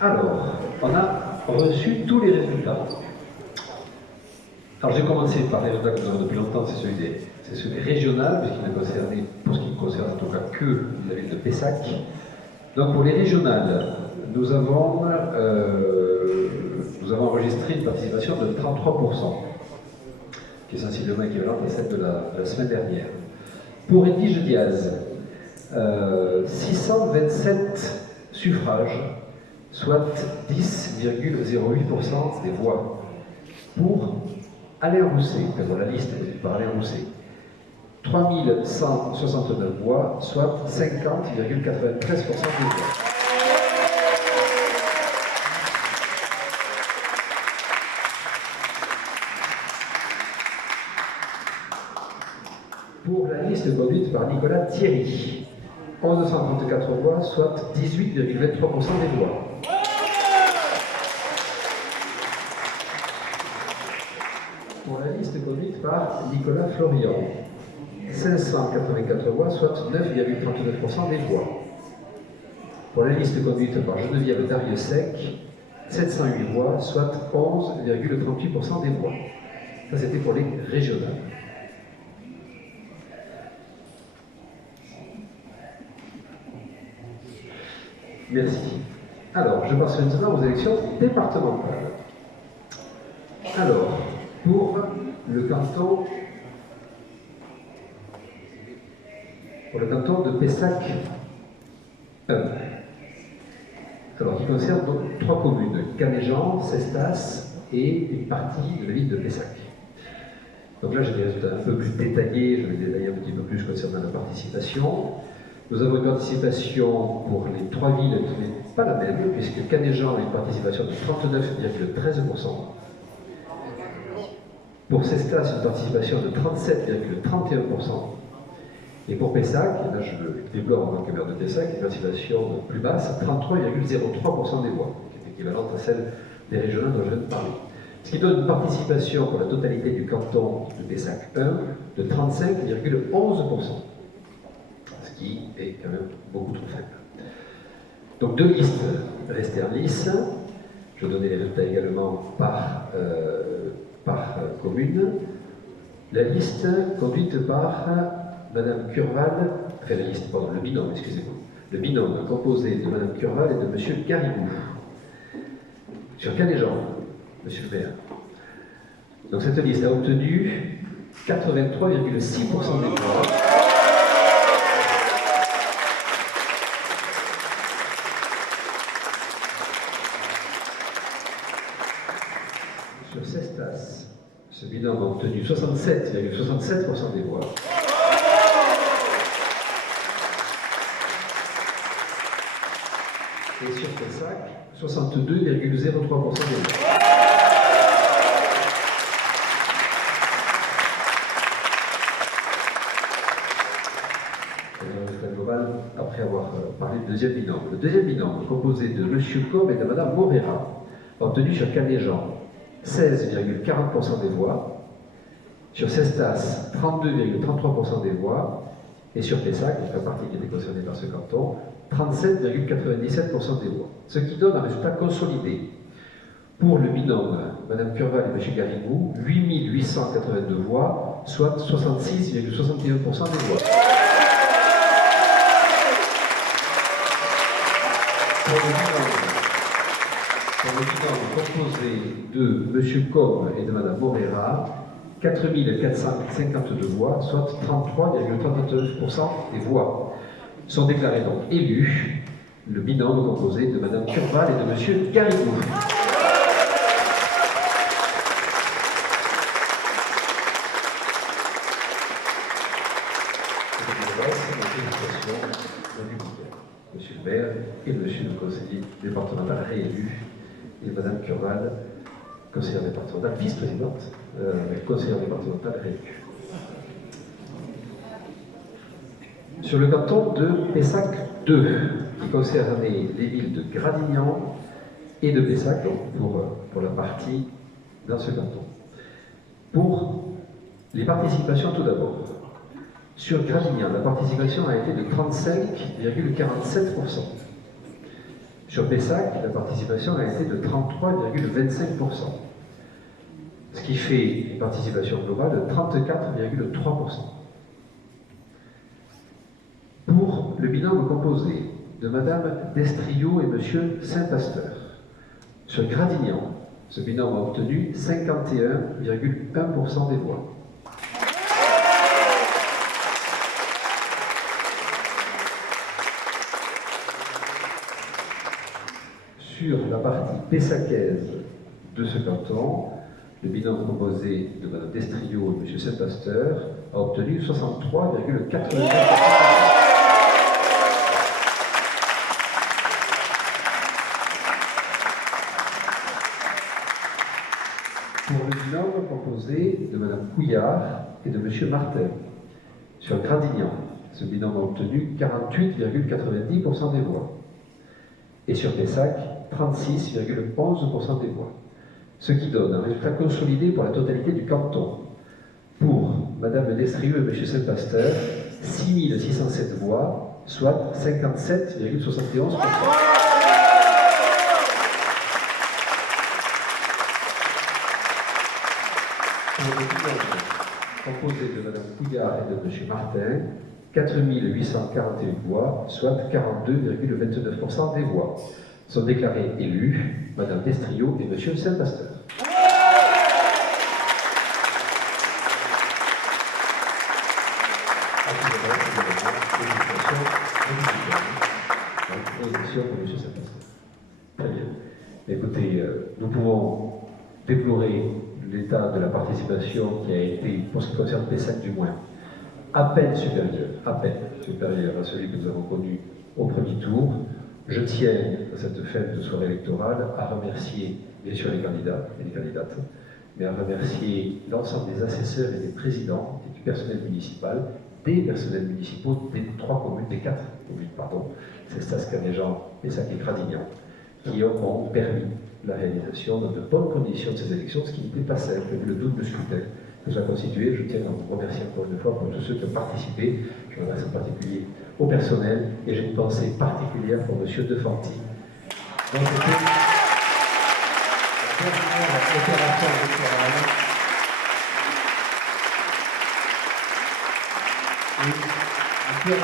Alors, on a reçu tous les résultats. Alors j'ai commencé par les résultats que nous avons depuis longtemps, c'est celui des régionales, puisqu'il ne concernait, pour ce qui me concerne en tout cas, que la ville de Pessac. Donc pour les régionales, nous avons enregistré une participation de 33%, qui est sensiblement équivalente à celle de la semaine dernière. Pour Edwige Diaz, 627 suffrages, soit 10,08% des voix. Pour Alain Rousset, dans la liste par Alain Rousset, 3169 voix, soit 50,93% des voix. Pour la liste conduite par Nicolas Thierry, 1134 voix, soit 18,23% des voix. Pour la liste conduite par Nicolas Florian, 584 voix, soit 9,39% des voix. Pour la liste conduite par Geneviève Dariussec, 708 voix, soit 11,38% des voix. Ça, c'était pour les régionales. Merci. Alors, je passe maintenant aux élections départementales. Alors, pour le canton de Pessac 1, alors qui concerne donc 3 communes, Canéjan, Cestas et une partie de la ville de Pessac. Donc là, j'ai des résultats un peu plus détaillés, je vais détailler un petit peu plus concernant la participation. Nous avons une participation pour les 3 villes qui n'est pas la même, puisque Canéjan a une participation de 39,13%. Pour Cestas, une participation de 37,31%. Et pour Pessac, là je le déplore en tant que maire de Pessac, une participation plus basse, 33,03% des voix, qui est équivalente à celle des régionales dont je viens de parler. Ce qui donne une participation pour la totalité du canton de Pessac 1 de 35,11%. Ce qui est quand même beaucoup trop faible. Donc 2 listes restées en lice. Je vais donner les résultats également par commune. La liste conduite par Madame Curval, enfin la liste, pardon, le binôme, excusez-moi. Le binôme composé de Madame Curval et de Monsieur Garrigou. Sur Canéjan, Monsieur le maire. Donc cette liste a obtenu 83,6% des voix. Sur Cestas, ce binôme a obtenu 67,67% des voix. Et sur Pessac, 62,03% des voix. Le résultat global, après avoir parlé du deuxième binôme. Le deuxième binôme, composé de M. Com et de Mme Morera, a obtenu sur Canéjan 16,40% des voix, sur Cestas 32,33% des voix, et sur Pessac, la partie qui était concernée par ce canton, 37,97% des voix. Ce qui donne un résultat consolidé. Pour le binôme, Mme Curval et M. Garrigou, 8882 voix, soit 66,61% des voix. Pour le binôme composé de M. Com et de Mme Morera, 4452 voix, soit 33,39% des voix. Sont déclarés donc élus le binôme composé de Mme Curval et de M. Garrigou. Monsieur le maire et Monsieur le conseiller départemental réélu et Mme Curval, conseillère départementale, vice-présidente, conseillère départementale réélue. Sur le canton de Pessac 2, qui concernait les villes de Gradignan et de Pessac, donc pour la partie dans ce canton. Pour les participations tout d'abord, Sur Gradignan, la participation a été de 35,47%. Sur Pessac, la participation a été de 33,25%. Ce qui fait une participation globale de 34,3%. Pour le binôme composé de Madame Destrio et Monsieur Saint-Pasteur, sur Gradignan, ce binôme a obtenu 51,1% des voix. Sur la partie pessacaise de ce canton, le binôme composé de Mme Destrio et M. Saint-Pasteur a obtenu 63,84%. Pour le binôme composé de Mme Couillard et de M. Martin, sur Gradignan, ce binôme a obtenu 48,90% des voix. Et sur Pessac, 36,11% des voix. Ce qui donne un résultat consolidé pour la totalité du canton. Pour Mme Destrieux et M. Saint-Pasteur, 6607 voix, soit 57,71%. Pour le binôme composé de Mme Couillard et de M. Martin, 4841 voix, soit 42,29% des voix. Sont déclarés élus Mme Destrio et M. Saint-Pasteur. Très bien. Écoutez, nous pouvons déplorer l'état de la participation qui a été, pour ce qui concerne Pessac du moins, à peine supérieur à celui que nous avons connu au premier tour. Je tiens, à cette fin de soirée électorale, à remercier bien sûr les candidats et les candidates, mais à remercier l'ensemble des assesseurs et des présidents et du personnel municipal, des personnels municipaux des 4 communes, pardon, Cestas, Canéjan, Pessac et Gradignan, qui ont permis la réalisation dans de bonnes conditions de ces élections, ce qui n'était pas simple, le double scrutin que ça a constitué. Je tiens à vous remercier encore une fois pour tous ceux qui ont participé. Je remercie en particulier au personnel et j'ai une pensée particulière pour M. Defanty. Donc c'était la première opération électorale et un peu